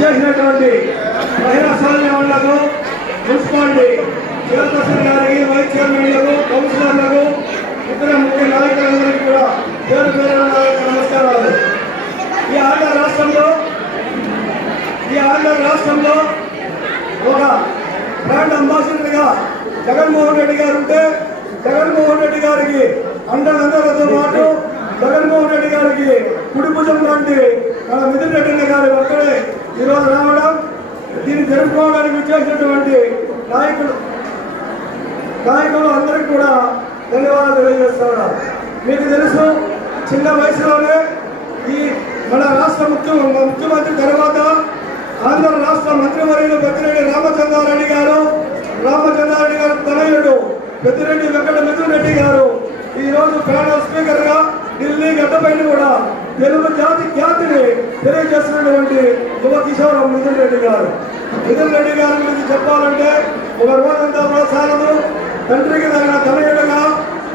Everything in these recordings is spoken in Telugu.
చేసినటువంటి మహిళా సోదరులకు, మున్సిపాలిటీ చైర్పర్సన్ గారికి, వైస్ చైర్మన్లకు, కౌన్సిలర్లకు, ఇతర ముఖ్య నాయకులందరికీ కూడా పేరు పేరు నమస్కారాలు. ఈ ఆంధ్ర రాష్ట్రంలో ఒక బ్రాండ్ అంబాసిడర్గా జగన్మోహన్ రెడ్డి గారు ఉంటే, జగన్మోహన్ రెడ్డి గారికి అండదండలతో పాటు జగన్మోహన్ రెడ్డి గారికి కుడి భుజం లాంటి మన మిథున్ రెడ్డి గారి ఒక్కడే ఈరోజు రావడం, దీన్ని జరుపుకోవడానికి విచ్చేసినటువంటి నాయకులు అందరికీ కూడా ధన్యవాదాలు తెలియజేస్తున్నారు. మీకు తెలుసు, చిన్న వయసులోనే ఈ మన రాష్ట్ర ముఖ్యమంత్రి తర్వాత ఆంధ్ర రాష్ట్ర మంత్రివర్యులు పెద్దిరెడ్డి రామచంద్రారెడ్డి గారు తనయుడు పెద్దిరెడ్డి వెంకట మిథున్ రెడ్డి గారు ఈరోజు ప్యానల్ స్పీకర్ గా ఢిల్లీ గడ్డపైన కూడా తెలుగు జాతి ఖ్యాతిని తెలియజేస్తున్నటువంటి యువ కిషోరం మిథున్ రెడ్డి గారు గురించి చెప్పాలంటే ఒక రోజంతా కూడా చాలదు. తండ్రికి తగిన తనయుడుగా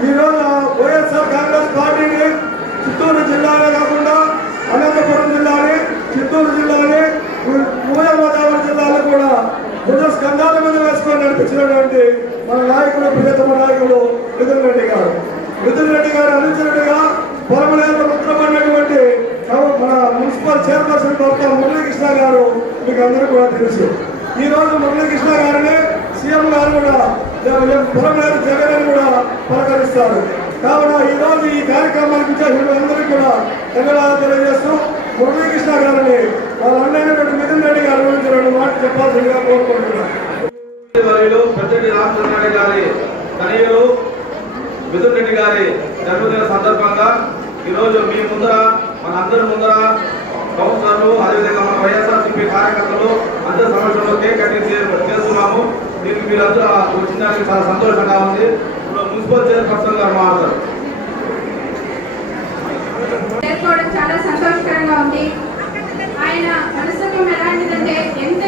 ఈరోజు వైఎస్ఆర్ కాంగ్రెస్ పార్టీని చిత్తూరు జిల్లానే కాకుండా అనంతపురం జిల్లాని, చిత్తూరు జిల్లాని, ఉభయ గోదావరి జిల్లాలో కూడా భుజ స్కంధాల మీద వేసుకొని నడిపించినటువంటి మన నాయకుడు, ప్రియతమ నాయకుడు మిథున్ రెడ్డి గారు అనుచరుడిగా పొలమనేరులో ముద్రపడినటువంటి మన మున్సిపల్ చైర్పర్సన్ డాక్టర్ మురళీకృష్ణ గారు మీకు అందరూ కూడా తెలుసు. ఈ రోజు మురళీకృష్ణ గారిని సీఎం గారు కూడా పొలమనేరు జగన్ కూడా పలకరిస్తారు. కావున ఈ రోజు ఈ కార్యక్రమానికి చేసిన అందరికీ కూడా ధన్యవాదాలు తెలియజేస్తూ మురళీకృష్ణ గారిని వాళ్ళ అన్నైనటువంటి మిథున్ రెడ్డి గారి గురించి 2 మాటలు చెప్పాల్సిందిగా కోరుకుంటున్నాను. పెద్దిరెడ్డి రామచంద్రారెడ్డి గారి తనయులు మిథున్ రెడ్డి గారి జన్మదిన సందర్భంగా ఈరోజు మీ ముందర, మన అందరి ముందర కౌన్సిలర్లు, అదేవిధంగా మన వైఎస్ఆర్సీపీ కార్యకర్తలు అందరి సమక్షంలో కేక్ కటింగ్ చేస్తున్నాము. దీనికి మీరందరూ వచ్చిందానికి చాలా సంతోషంగా ఉంది. ఇప్పుడు మున్సిపల్ చైర్పర్సన్ గారు మాట్లాడతారు. చాలా సంతోషకరంగా ఉంది. ఆయన మనస్తత్వం ఎలాంటిదంటే ఎంత